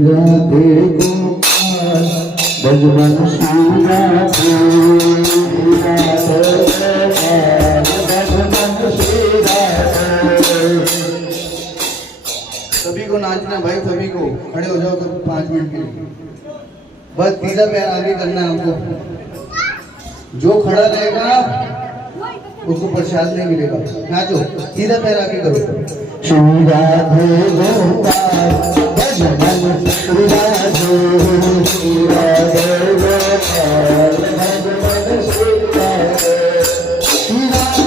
राधे गोपाल भगवान श्री राधे भगवान श्री राधे। सभी को नाचना भाई, सभी को खड़े हो जाओ तो 5 मिनट के लिए। बस सीधा पैर आगे करना है हमको। जो खड़ा रहेगा उसको प्रसाद नहीं मिलेगा। नाचो, सीधा पैर आगे करो। श्री राधे गोपाल भगवान श्री राधे श्री राधे गोपाल भगवान श्री राधे श्री राधे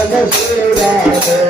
राधे श्री राधे